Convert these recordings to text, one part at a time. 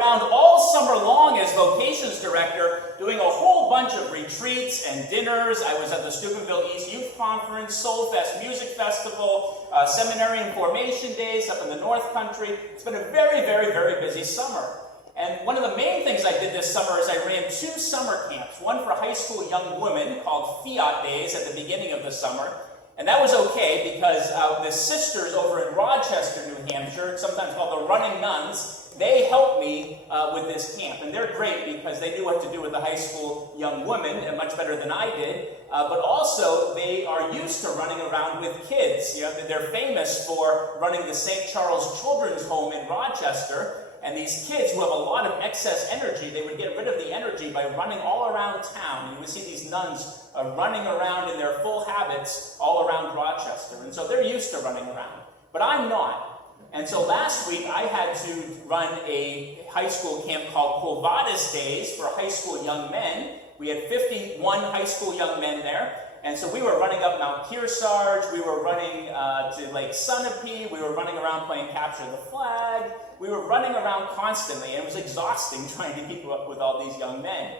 around all summer long as Vocations Director, doing a whole bunch of retreats and dinners. I was at the Steubenville East Youth Conference, Soul Fest Music Festival, Seminary and Formation Days up in the North Country. It's been a very, very, very busy summer. And one of the main things I did this summer is I ran 2 summer camps, one for high school young women called Fiat Days at the beginning of the summer. And that was okay because the sisters over in Rochester, New Hampshire, sometimes called the Running Nuns, they helped me with this camp. And they're great because they knew what to do with the high school young women, and much better than I did. But also, they are used to running around with kids. You know, they're famous for running the St. Charles Children's Home in Rochester. And these kids who have a lot of excess energy, they would get rid of the energy by running all around town. And you would see these nuns running around in their full habits all around Rochester. And so they're used to running around. But I'm not. And so last week I had to run a high school camp called Quo Vadis Days for high school young men. We had 51 high school young men there. And so we were running up Mount Kearsarge, we were running to Lake Sunapee, we were running around playing Capture the Flag, we were running around constantly, and it was exhausting trying to keep up with all these young men.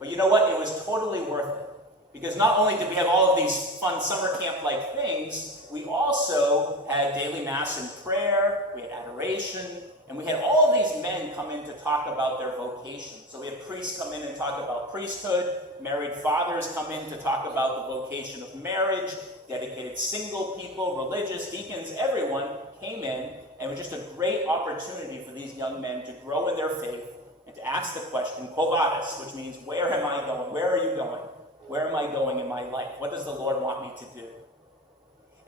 But you know what? It was totally worth it. Because not only did we have all of these fun summer camp-like things, we also had daily mass and prayer, we had adoration, and we had all of these men come in to talk about their vocation. So we had priests come in and talk about priesthood, married fathers come in to talk about the vocation of marriage, dedicated single people, religious, deacons, everyone came in, and it was just a great opportunity for these young men to grow in their faith and to ask the question, Quo Vadis, which means, where am I going? Where are you going? Where am I going in my life? What does the Lord want me to do?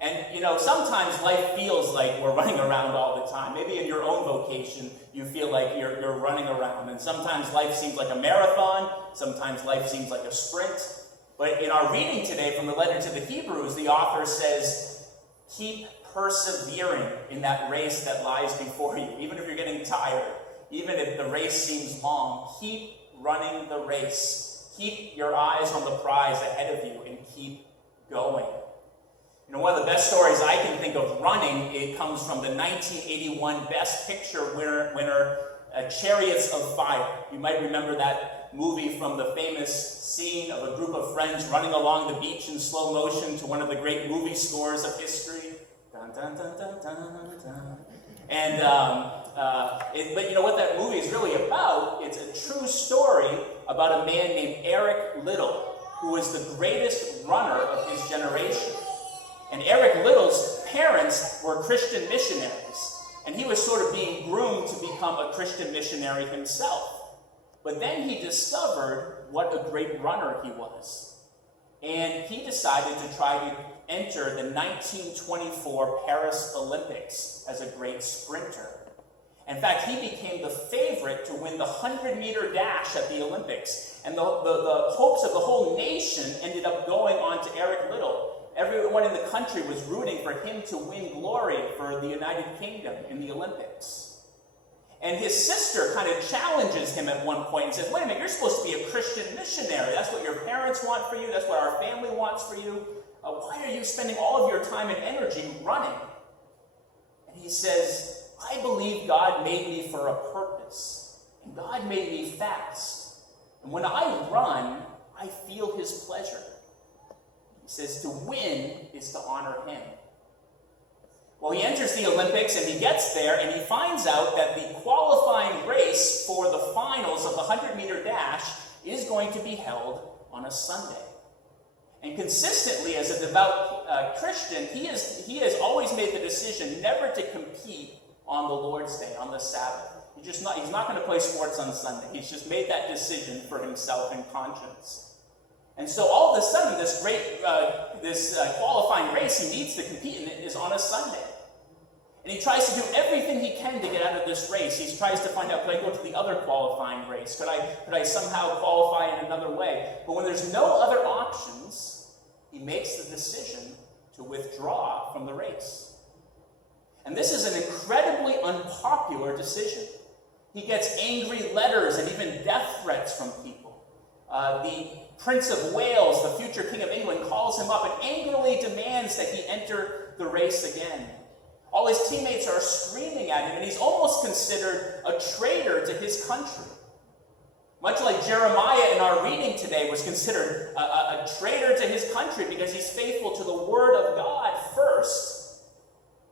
And, you know, sometimes life feels like we're running around all the time. Maybe in your own vocation, you feel like you're running around. And sometimes life seems like a marathon. Sometimes life seems like a sprint. But in our reading today from the letter to the Hebrews, the author says, keep persevering in that race that lies before you. Even if you're getting tired, even if the race seems long, keep running the race. Keep your eyes on the prize ahead of you and keep going. You know, one of the best stories I can think of running, it comes from the 1981 Best Picture winner, Chariots of Fire. You might remember that movie from the famous scene of a group of friends running along the beach in slow motion to one of the great movie scores of history. Dun, dun, dun, dun, dun, dun. And, but you know what that movie is really about? It's a true story about a man named Eric Liddell, who was the greatest runner of his generation. And Eric Liddell's parents were Christian missionaries, and he was sort of being groomed to become a Christian missionary himself. But then he discovered what a great runner he was. And he decided to try to enter the 1924 Paris Olympics as a great sprinter. In fact, he became the favorite to win the 100-meter dash at the Olympics. And the hopes of the whole nation ended up going on to Eric Liddell. Everyone in the country was rooting for him to win glory for the United Kingdom in the Olympics. And his sister kind of challenges him at one point and says, wait a minute, you're supposed to be a Christian missionary. That's what your parents want for you. That's what our family wants for you. Why are you spending all of your time and energy running? And he says, I believe God made me for a purpose. And God made me fast. And when I run, I feel his pleasure. He says to win is to honor him. Well, he enters the Olympics and he gets there and he finds out that the qualifying race for the finals of the 100-meter dash is going to be held on a Sunday. And consistently, as a devout Christian, he has always made the decision never to compete on the Lord's Day, on the Sabbath. He's not going to play sports on Sunday. He's just made that decision for himself in conscience. And so all of a sudden, this great, qualifying race he needs to compete in is on a Sunday. And he tries to do everything he can to get out of this race. He tries to find out, could I go to the other qualifying race? Could I somehow qualify in another way? But when there's no other options, he makes the decision to withdraw from the race. And this is an incredibly unpopular decision. He gets angry letters and even death threats from people. The Prince of Wales, the future King of England, calls him up and angrily demands that he enter the race again. All his teammates are screaming at him, and he's almost considered a traitor to his country. Much like Jeremiah in our reading today was considered a traitor to his country because he's faithful to the word of God first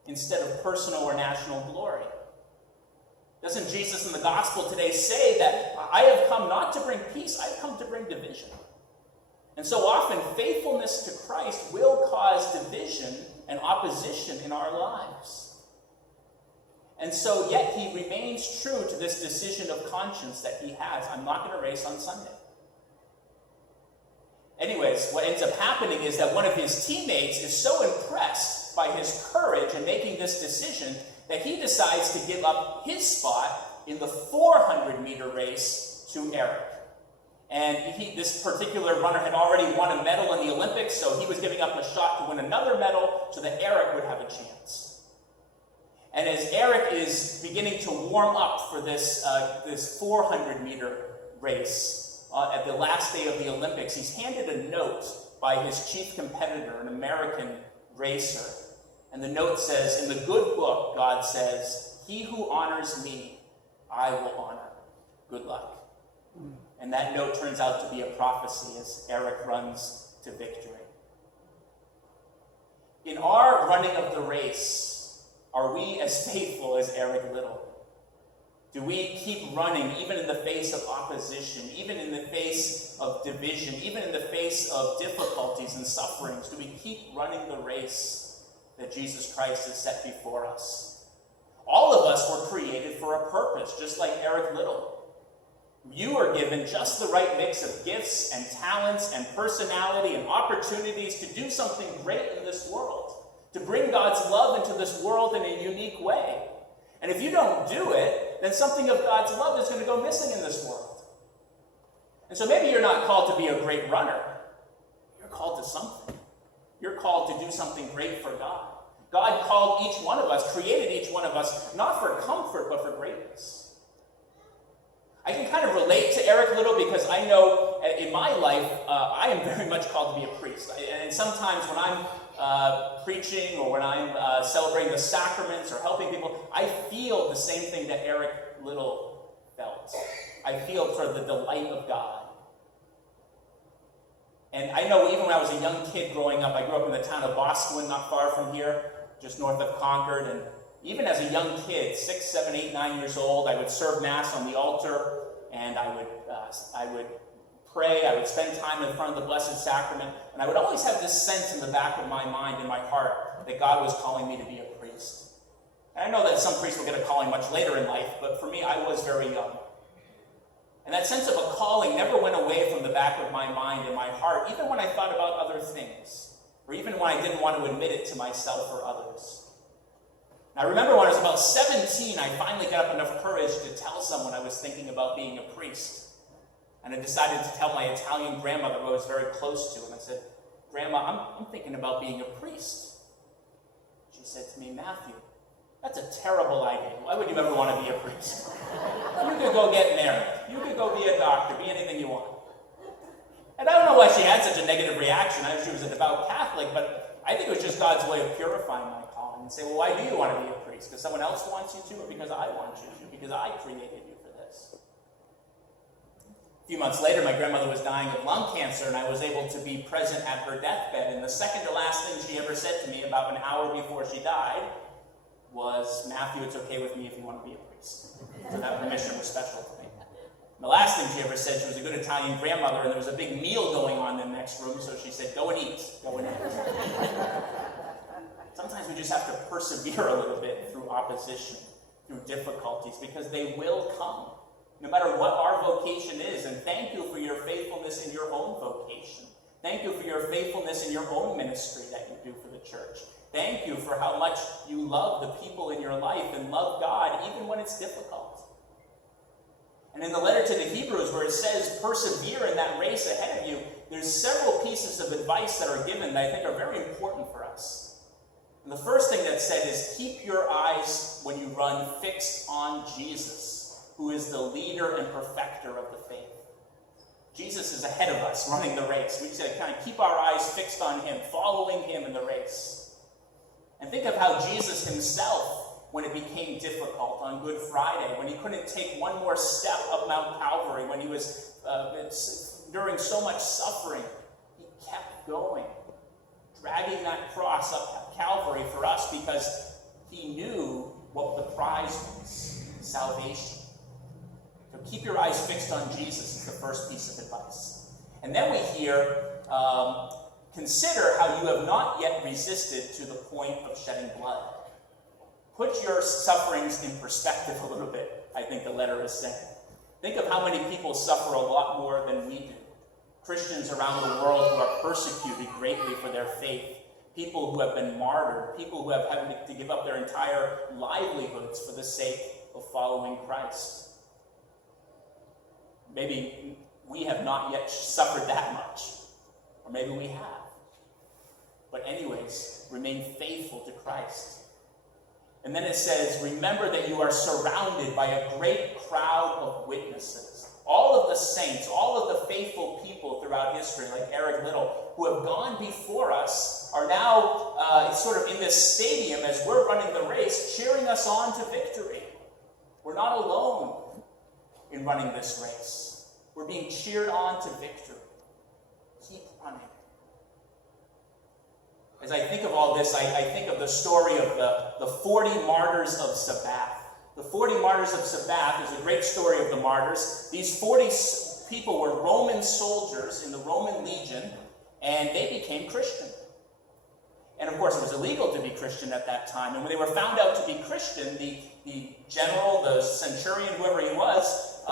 instead of personal or national glory. Doesn't Jesus in the gospel today say that I have come not to bring peace, I have come to bring division? And so often, faithfulness to Christ will cause division and opposition in our lives. And so, yet he remains true to this decision of conscience that he has. I'm not going to race on Sunday. Anyways, what ends up happening is that one of his teammates is so impressed by his courage in making this decision that he decides to give up his spot in the 400-meter race to Eric. And this particular runner had already won a medal in the Olympics, so he was giving up a shot to win another medal so that Eric would have a chance. And as Eric is beginning to warm up for this 400-meter race at the last day of the Olympics, he's handed a note by his chief competitor, an American racer. And the note says, in the good book, God says, he who honors me, I will honor. Good luck. And that note turns out to be a prophecy as Eric runs to victory. In our running of the race, are we as faithful as Eric Little? Do we keep running even in the face of opposition, even in the face of division, even in the face of difficulties and sufferings? Do we keep running the race that Jesus Christ has set before us? All of us were created for a purpose, just like Eric Little. You are given just the right mix of gifts and talents and personality and opportunities to do something great in this world, to bring God's love into this world in a unique way. And if you don't do it, then something of God's love is going to go missing in this world. And so maybe you're not called to be a great runner. You're called to something. You're called to do something great for God. God called each one of us, created each one of us, not for comfort, but for greatness. I can kind of relate to Eric Little because I know in my life, I am very much called to be a priest. And sometimes when I'm preaching or when I'm celebrating the sacraments or helping people, I feel the same thing that Eric Little felt. I feel sort of the delight of God. And I know even when I was a young kid growing up, I grew up in the town of Boscawen, not far from here, just north of Concord, and even as a young kid, 6, 7, 8, 9 years old, I would serve Mass on the altar, and I would pray, I would spend time in front of the Blessed Sacrament, and I would always have this sense in the back of my mind, in my heart, that God was calling me to be a priest. And I know that some priests will get a calling much later in life, but for me, I was very young. And that sense of a calling never went away from the back of my mind and my heart, even when I thought about other things, or even when I didn't want to admit it to myself or others. I remember when I was about 17, I finally got up enough courage to tell someone I was thinking about being a priest. And I decided to tell my Italian grandmother who I was very close to. And I said, Grandma, I'm thinking about being a priest. She said to me, Matthew, that's a terrible idea. Why would you ever want to be a priest? You could go get married. You could go be a doctor, be anything you want. And I don't know why she had such a negative reaction. I know she was a devout Catholic, but I think it was just God's way of purifying my calling and say, well, why do you want to be a priest? Because someone else wants you to, or because I want you to? Because I created you for this. A few months later, my grandmother was dying of lung cancer, and I was able to be present at her deathbed. And the second to last thing she ever said to me about an hour before she died was, Matthew, it's okay with me if you want to be a priest. So that permission was special to me. And the last thing she ever said, she was a good Italian grandmother, and there was a big meal going on in the next room, so she said, go and eat, go and eat. Sometimes we just have to persevere a little bit through opposition, through difficulties, because they will come, no matter what our vocation is. And thank you for your faithfulness in your own vocation. Thank you for your faithfulness in your own ministry that you do for the church. Thank you for how much you love the people in your life and love God even when it's difficult. And in the letter to the Hebrews, where it says, persevere in that race ahead of you, there's several pieces of advice that are given that I think are very important for us. And the first thing that's said is, keep your eyes, when you run, fixed on Jesus, who is the leader and perfecter of the faith. Jesus is ahead of us running the race. We said kind of keep our eyes fixed on him, following him in the race. And think of how Jesus himself, when it became difficult on Good Friday, when he couldn't take one more step up Mount Calvary, when he was enduring so much suffering, he kept going, dragging that cross up Calvary for us because he knew what the prize was, salvation. So keep your eyes fixed on Jesus is the first piece of advice. And then we hear, consider how you have not yet resisted to the point of shedding blood. Put your sufferings in perspective a little bit, I think the letter is saying. Think of how many people suffer a lot more than we do. Christians around the world who are persecuted greatly for their faith. People who have been martyred. People who have had to give up their entire livelihoods for the sake of following Christ. Maybe we have not yet suffered that much. Or maybe we have. But anyways, remain faithful to Christ. And then it says, remember that you are surrounded by a great crowd of witnesses. All of the saints, all of the faithful people throughout history, like Eric Little, who have gone before us, are now sort of in this stadium as we're running the race, cheering us on to victory. We're not alone in running this race. We're being cheered on to victory. Keep running. As I think of all this, I think of the story of the 40 martyrs of Sabbath. The 40 martyrs of Sabbath is a great story of the martyrs. These 40 people were Roman soldiers in the Roman legion, and they became Christian. And of course, it was illegal to be Christian at that time. And when they were found out to be Christian, the general, the centurion, whoever he was,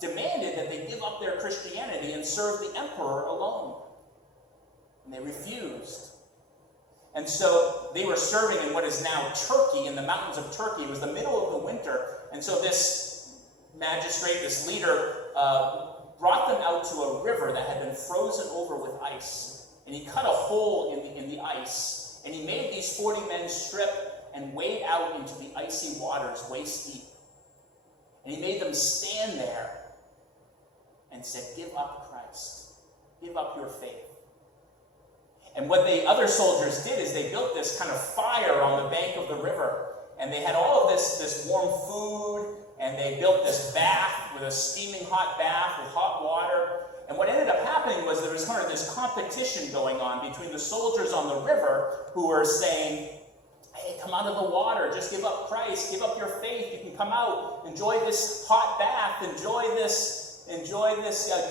demanded that they give up their Christianity and serve the emperor alone. And they refused. And so they were serving in what is now Turkey, in the mountains of Turkey. It was the middle of the winter. And so this magistrate, this leader, brought them out to a river that had been frozen over with ice. And he cut a hole in the ice. And he made these 40 men strip and wade out into the icy waters waist deep. And he made them stand there and said, give up Christ. Give up your faith. And what the other soldiers did is they built this kind of fire on the bank of the river. And they had all of this warm food, and they built this bath with a steaming hot bath with hot water. And what ended up happening was there was kind of this competition going on between the soldiers on the river who were saying, hey, come out of the water, just give up Christ, give up your faith, you can come out, enjoy this hot bath, enjoy this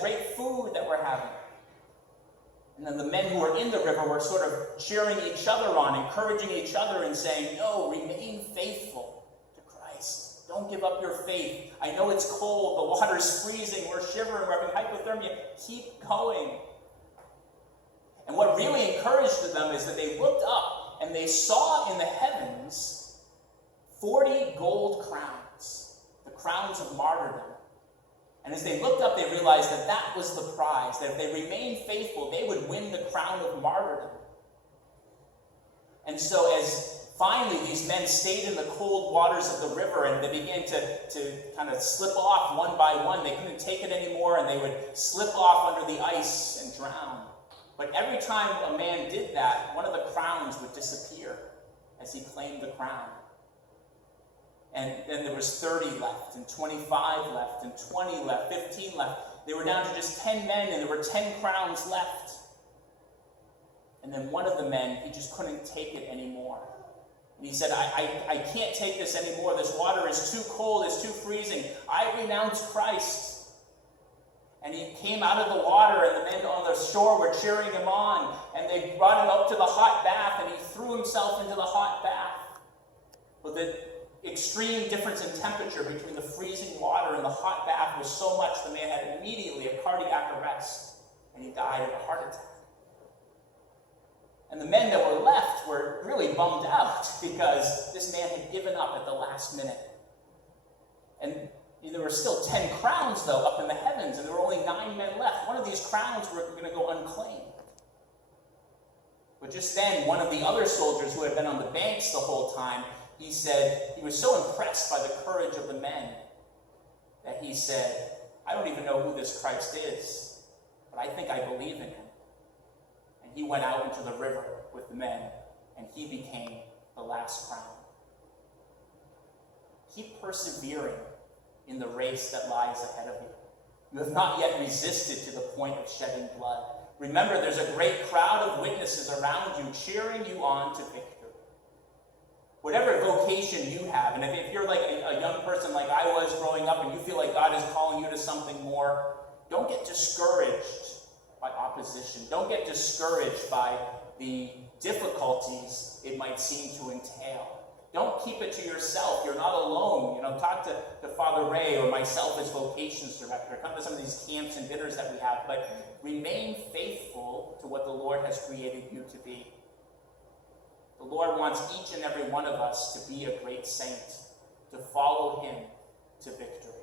great food that we're having. And then the men who were in the river were sort of cheering each other on, encouraging each other and saying, no, remain faithful to Christ. Don't give up your faith. I know it's cold, the water's freezing, we're shivering, we're having hypothermia. Keep going. And what really encouraged them is that they looked up and they saw in the heavens 40 gold crowns, the crowns of martyrdom. And as they looked up, they realized that that was the prize, that if they remained faithful, they would win the crown of martyrdom. And so as finally these men stayed in the cold waters of the river and they began to kind of slip off one by one, they couldn't take it anymore and they would slip off under the ice and drown. But every time a man did that, one of the crowns would disappear as he claimed the crown. And then there was 30 left, and 25 left, and 20 left, 15 left. They were down to just 10 men, and there were 10 crowns left. And then one of the men, he just couldn't take it anymore. And he said, I can't take this anymore. This water is too cold, it's too freezing. I renounce Christ. And he came out of the water, and the men on the shore were cheering him on. And they brought him up to the hot bath, and he threw himself into the hot bath. But the extreme difference in temperature between the freezing water and the hot bath was so much the man had immediately a cardiac arrest, and he died of a heart attack. And the men that were left were really bummed out because this man had given up at the last minute. And there were still 10 crowns, though, up in the heavens, and there were only 9 men left. One of these crowns were going to go unclaimed. But just then, one of the other soldiers who had been on the banks the whole time, he said, he was so impressed by the courage of the men that he said, I don't even know who this Christ is, but I think I believe in him. And he went out into the river with the men, and he became the last crown. Keep persevering in the race that lies ahead of you. You have not yet resisted to the point of shedding blood. Remember, there's a great crowd of witnesses around you cheering you on to victory. Whatever vocation you have, and if you're like a young person like I was growing up and you feel like God is calling you to something more, don't get discouraged by opposition. Don't get discouraged by the difficulties it might seem to entail. Don't keep it to yourself. You're not alone. Talk to Father Ray or myself as vocations director. Come to some of these camps and dinners that we have, but remain faithful to what the Lord has created you to be. The Lord wants each and every one of us to be a great saint, to follow him to victory.